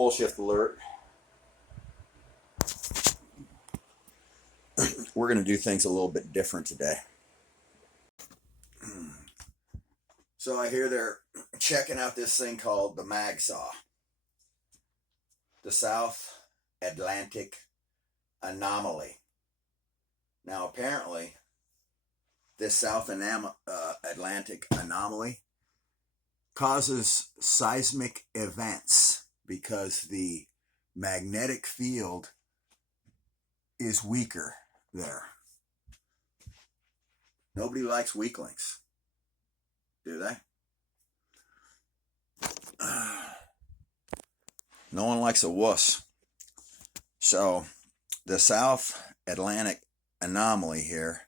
Poleshift alert. We're going to do things a little bit different today. So I hear they're checking out this thing called the mag saw. The South Atlantic Anomaly. Now apparently this South Atlantic Anomaly causes seismic events because the magnetic field is weaker there. Nobody likes weaklings, do they? No one likes a wuss. So the South Atlantic Anomaly here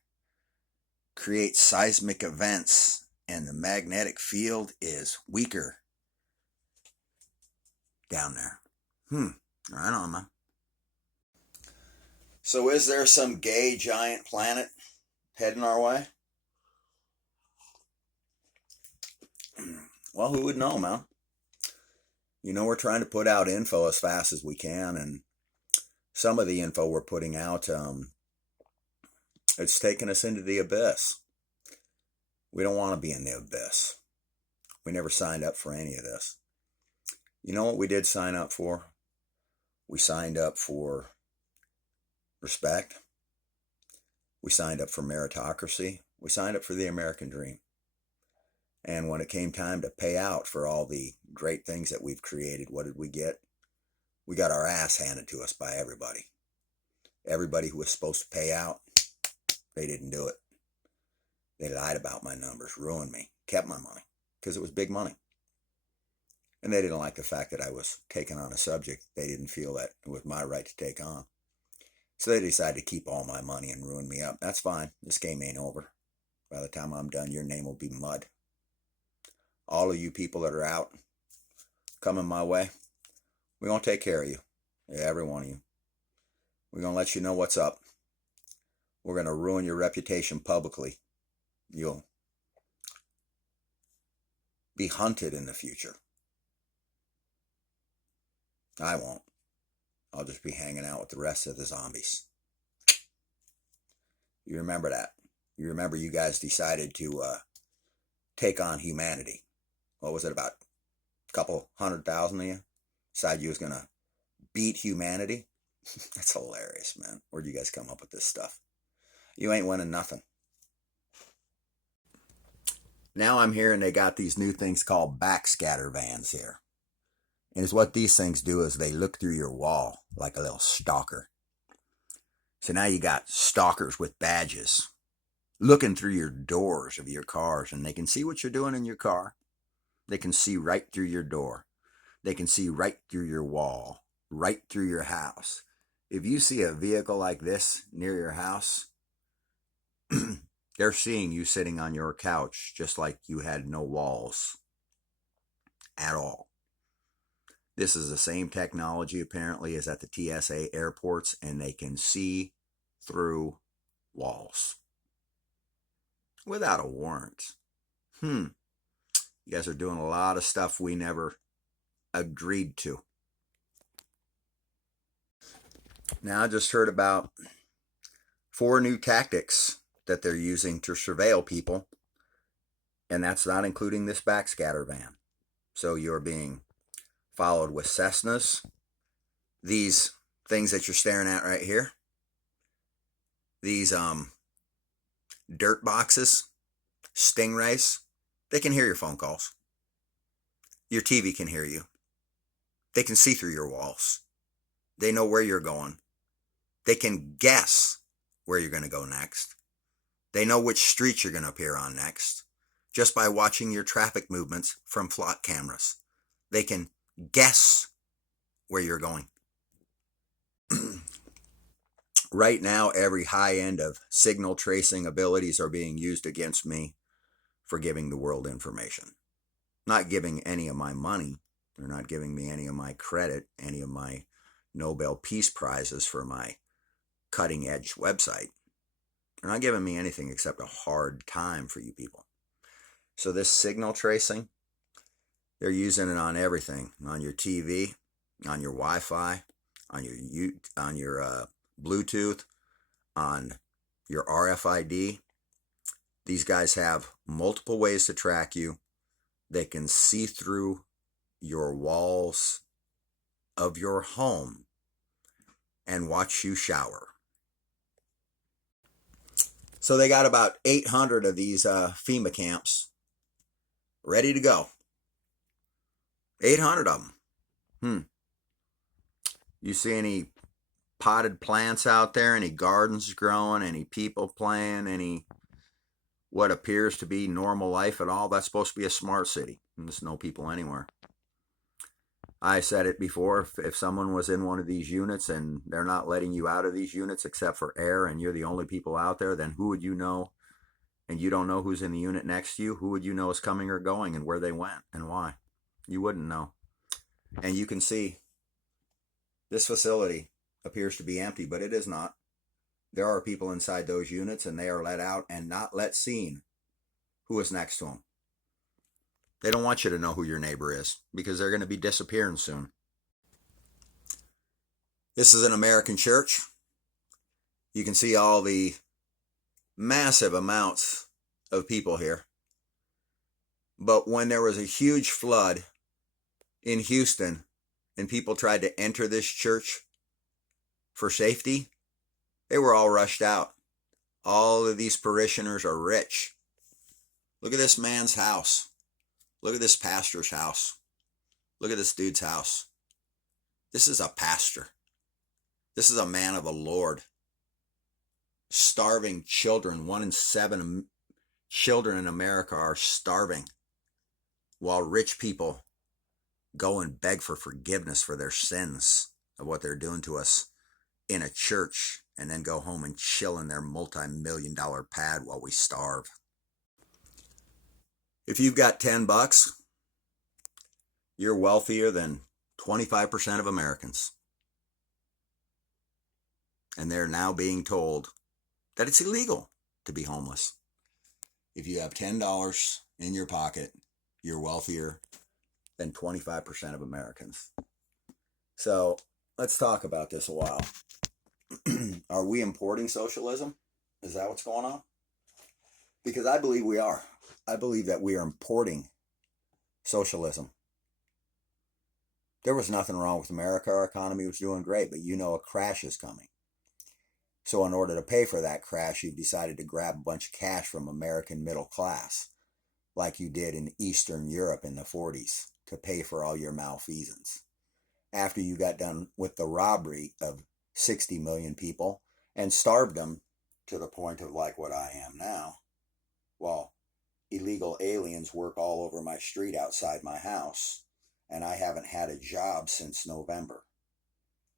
creates seismic events and the magnetic field is weaker down there. Right on, man. So is there some gay giant planet heading our way? Well, who would know, man? You know, we're trying to put out info as fast as we can, and some of the info we're putting out, it's taking us into the abyss. We don't want to be in the abyss. We never signed up for any of this. You know what we did sign up for? We signed up for respect. We signed up for meritocracy. We signed up for the American dream. And when it came time to pay out for all the great things that we've created, what did we get? We got our ass handed to us by everybody. Everybody who was supposed to pay out, they didn't do it. They lied about my numbers, ruined me, kept my money, because it was big money. And they didn't like the fact that I was taking on a subject they didn't feel that it was my right to take on. So they decided to keep all my money and ruin me up. That's fine. This game ain't over. By the time I'm done, your name will be mud. All of you people that are out coming my way, we're going to take care of you. Yeah, every one of you. We're going to let you know what's up. We're going to ruin your reputation publicly. You'll be hunted in the future. I won't. I'll just be hanging out with the rest of the zombies. You remember that. You remember you guys decided to take on humanity. What was it, about a couple 100,000 of you? Decided you was going to beat humanity? That's hilarious, man. Where'd you guys come up with this stuff? You ain't winning nothing. Now I'm hearing they got these new things called backscatter vans here. And it's what these things do is they look through your wall like a little stalker. So now you got stalkers with badges looking through your doors of your cars, and they can see what you're doing in your car. They can see right through your door. They can see right through your wall, right through your house. If you see a vehicle like this near your house, they're seeing you sitting on your couch just like you had no walls at all. This is the same technology apparently as at the TSA airports, and they can see through walls without a warrant. You guys are doing a lot of stuff we never agreed to. Now I just heard about 4 new tactics that they're using to surveil people, and that's not including this backscatter van. So you're being followed with Cessnas, these things that you're staring at right here, these dirt boxes, Stingrays. They can hear your phone calls. Your TV can hear you. They can see through your walls. They know where you're going. They can guess where you're going to go next. They know which street you're going to appear on next just by watching your traffic movements from flock cameras. They can guess where you're going. Right now, every high end of signal tracing abilities are being used against me for giving the world information. Not giving any of my money. They're not giving me any of my credit, any of my Nobel Peace Prizes for my cutting edge website. They're not giving me anything except a hard time for you people. So this signal tracing, they're using it on everything. On your TV, on your Wi-Fi, on your Bluetooth, on your RFID. These guys have multiple ways to track you. They can see through your walls of your home and watch you shower. So they got about 800 of these FEMA camps ready to go. 800 of them. You see any potted plants out there? Any gardens growing? Any people playing? Any what appears to be normal life at all? That's supposed to be a smart city. There's no people anywhere. I said it before, if someone was in one of these units and they're not letting you out of these units except for air and you're the only people out there, then who would you know? And you don't know who's in the unit next to you, who would you know is coming or going and where they went and why? You wouldn't know. And you can see this facility appears to be empty, but it is not. There are people inside those units and they are let out and not let seen who is next to them. They don't want you to know who your neighbor is because they're going to be disappearing soon. This is an American church. You can see all the massive amounts of people here. But when there was a huge flood in Houston and people tried to enter this church for safety, they were all rushed out. All of these parishioners are rich. Look at this man's house. Look at this pastor's house. Look at this dude's house. This is a pastor. This is a man of the Lord. Starving children. 1 in 7 children in America are starving, while rich people go and beg for forgiveness for their sins of what they're doing to us in a church, and then go home and chill in their multi-million-dollar pad while we starve. If you've got $10, you're wealthier than 25% of Americans. And they're now being told that it's illegal to be homeless. If you have $10 in your pocket, you're wealthier than 25% of Americans. So let's talk about this a while. Are we importing socialism? Is that what's going on? Because I believe we are. I believe that we are importing socialism. There was nothing wrong with America. Our economy was doing great, but you know a crash is coming. So in order to pay for that crash, you've decided to grab a bunch of cash from American middle class, like you did in Eastern Europe in the 40s, to pay for all your malfeasance. After you got done with the robbery of 60 million people and starved them to the point of like what I am now, well, illegal aliens work all over my street outside my house, and I haven't had a job since November.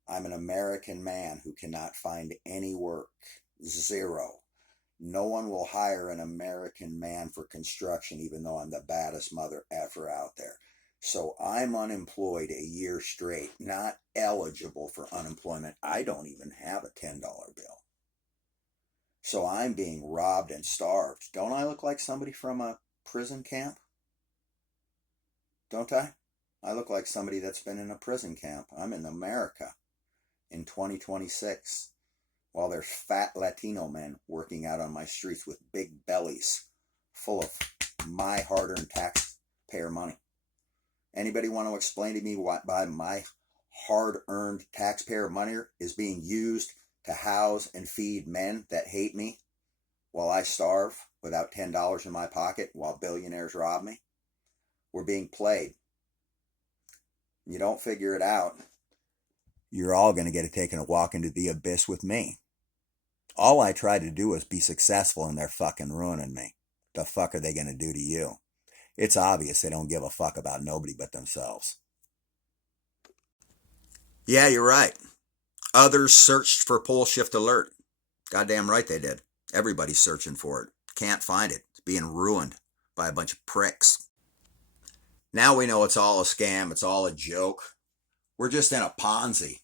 I'm an American man who cannot find any work. Zero. No one will hire an American man for construction, even though I'm the baddest mother effer out there. So I'm unemployed a year straight, not eligible for unemployment. I don't even have a $10 bill. So I'm being robbed and starved. Don't I look like somebody from a prison camp? Don't I? I look like somebody that's been in a prison camp. I'm in America in 2026, while there's fat Latino men working out on my streets with big bellies full of my hard-earned taxpayer money. Anybody want to explain to me why my hard-earned taxpayer money is being used to house and feed men that hate me while I starve without $10 in my pocket while billionaires rob me? We're being played. You don't figure it out, you're all going to get taken a walk into the abyss with me. All I try to do is be successful, and they're fucking ruining me. The fuck are they going to do to you? It's obvious they don't give a fuck about nobody but themselves. Yeah, you're right. Others searched for Poleshift alert. Goddamn right they did. Everybody's searching for it. Can't find it. It's being ruined by a bunch of pricks. Now we know it's all a scam. It's all a joke. We're just in a Ponzi.